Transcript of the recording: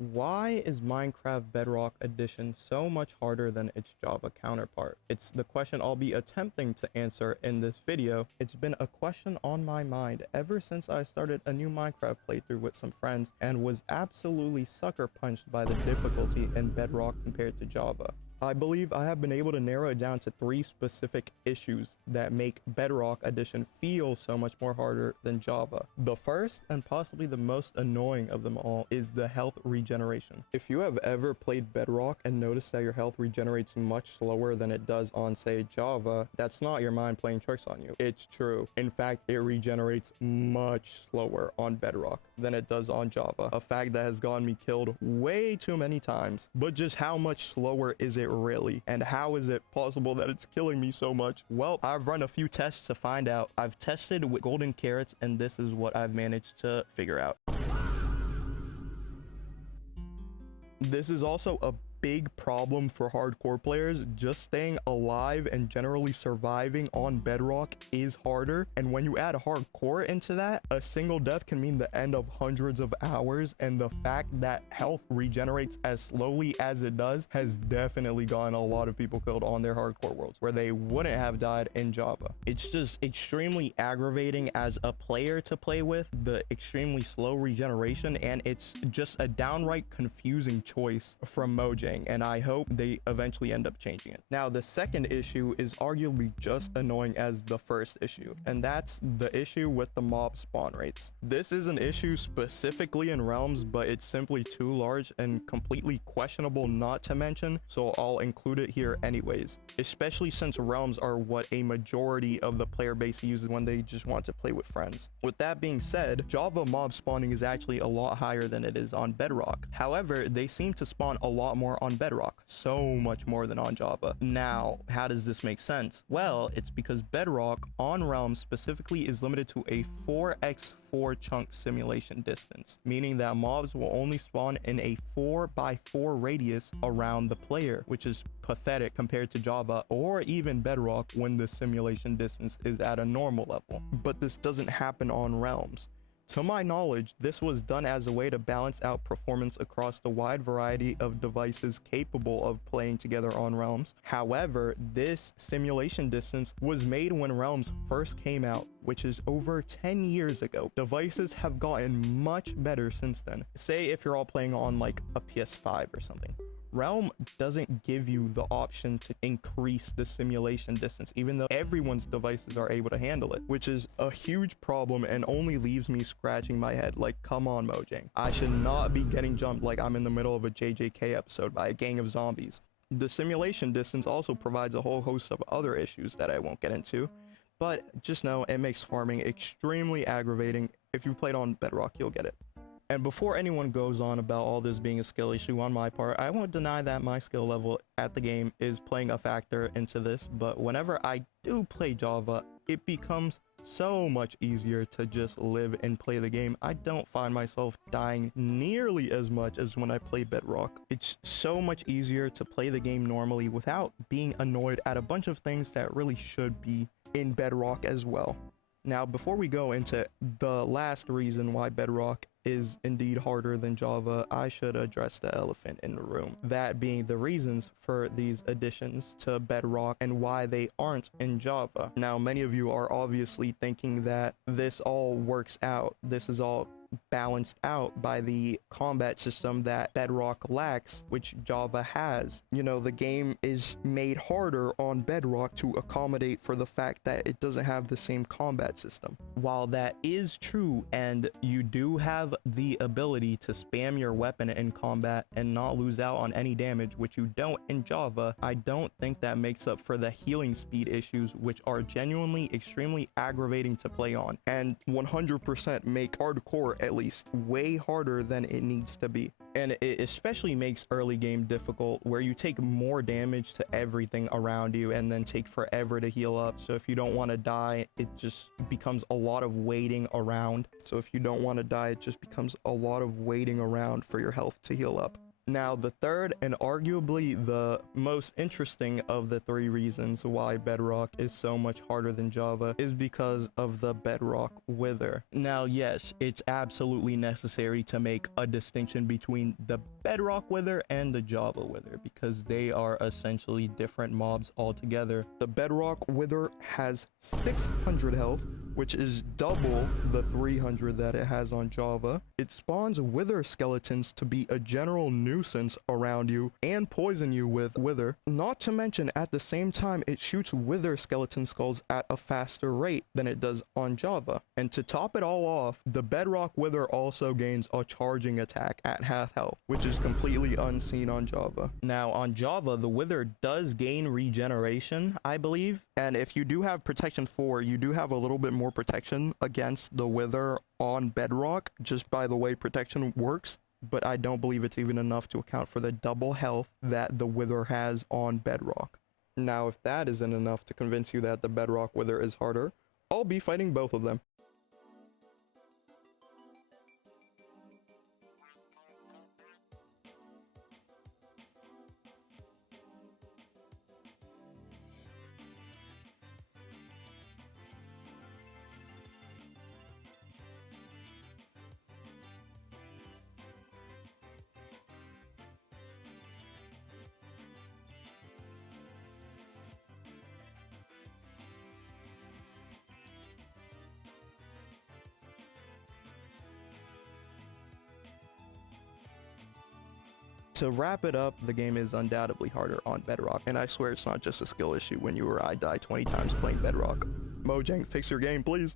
Why is Minecraft Bedrock Edition so much harder than its Java counterpart? It's the question I'll be attempting to answer in this video. It's been a question on my mind ever since I started a new Minecraft playthrough with some friends and was absolutely sucker punched by the difficulty in Bedrock compared to Java. I believe I have been able to narrow it down to 3 specific issues that make Bedrock Edition feel so much more harder than Java. The first, and possibly the most annoying of them all, is the health regeneration. If you have ever played Bedrock and noticed that your health regenerates much slower than it does on, say, Java, that's not your mind playing tricks on you. It's true. In fact, it regenerates much slower on Bedrock than it does on Java, a fact that has gotten me killed way too many times. But just how much slower is it really, and how is it possible that it's killing me so much? Well, I've run a few tests to find out. I've tested with golden carrots, and this is what I've managed to figure out. This is also a big problem for hardcore players. Just staying alive and generally surviving on Bedrock is harder, and when you add hardcore into that, a single death can mean the end of hundreds of hours, and the fact that health regenerates as slowly as it does has definitely gotten a lot of people killed on their hardcore worlds where they wouldn't have died in Java. It's just extremely aggravating as a player to play with, the extremely slow regeneration, and it's just a downright confusing choice from Mojang, and I hope they eventually end up changing it. Now, the second issue is arguably just annoying as the first issue, and that's the issue with the mob spawn rates. This is an issue specifically in Realms, but it's simply too large and completely questionable not to mention, so I'll include it here anyways, especially since Realms are what a majority of the player base uses when they just want to play with friends. With that being said, Java mob spawning is actually a lot higher than it is on Bedrock. However, they seem to spawn a lot more on Bedrock, so much more than on Java. Now, how does this make sense? Well, it's because Bedrock on Realms specifically is limited to a 4x4 chunk simulation distance, meaning that mobs will only spawn in a 4x4 radius around the player, which is pathetic compared to Java or even Bedrock when the simulation distance is at a normal level. But this doesn't happen on Realms. To my knowledge, this was done as a way to balance out performance across the wide variety of devices capable of playing together on Realms. However, this simulation distance was made when Realms first came out, which is over 10 years ago. Devices have gotten much better since then. Say if you're all playing on like a PS5 or something. Realm doesn't give you the option to increase the simulation distance, even though everyone's devices are able to handle it, which is a huge problem and only leaves me scratching my head like, come on, Mojang. I should not be getting jumped like I'm in the middle of a JJK episode by a gang of zombies. The simulation distance also provides a whole host of other issues that I won't get into, but just know it makes farming extremely aggravating. If you've played on Bedrock, you'll get it. And before anyone goes on about all this being a skill issue on my part, I won't deny that my skill level at the game is playing a factor into this, but whenever I do play Java, it becomes so much easier to just live and play the game. I don't find myself dying nearly as much as when I play Bedrock. It's so much easier to play the game normally without being annoyed at a bunch of things that really should be in Bedrock as well. Now, before we go into the last reason why Bedrock is indeed harder than Java, I should address the elephant in the room. That being the reasons for these additions to Bedrock and why they aren't in Java. Now, many of you are obviously thinking that this all works out. This is all balanced out by the combat system that Bedrock lacks, which Java has. You know, the game is made harder on Bedrock to accommodate for the fact that it doesn't have the same combat system. While that is true, and you do have the ability to spam your weapon in combat and not lose out on any damage, which you don't in Java, I don't think that makes up for the healing speed issues, which are genuinely extremely aggravating to play on, and 100% make hardcore at least way harder than it needs to be. And it especially makes early game difficult, where you take more damage to everything around you and then take forever to heal up. So if you don't want to die, it just becomes a lot of waiting around. So if you don't want to die, it just becomes a lot of waiting around for your health to heal up. Now, the third and arguably the most interesting of the three reasons why Bedrock is so much harder than Java is because of the Bedrock Wither. Now, yes, it's absolutely necessary to make a distinction between the Bedrock Wither and the Java Wither because they are essentially different mobs altogether. The Bedrock Wither has 600 health, which is double the 300 that it has on Java. It spawns wither skeletons to be a general nuisance around you and poison you with wither. Not to mention, at the same time, it shoots wither skeleton skulls at a faster rate than it does on Java. And to top it all off, the Bedrock Wither also gains a charging attack at half health, which is completely unseen on Java. Now, on Java, the wither does gain regeneration, I believe. And if you do have protection 4, you do have a little bit more protection against the wither on Bedrock just by the way protection works, but I don't believe it's even enough to account for the double health that the wither has on Bedrock. Now, if that isn't enough to convince you that the Bedrock Wither is harder, I'll be fighting both of them. To wrap it up, the game is undoubtedly harder on Bedrock, and I swear it's not just a skill issue when you or I die 20 times playing Bedrock. Mojang, fix your game, please.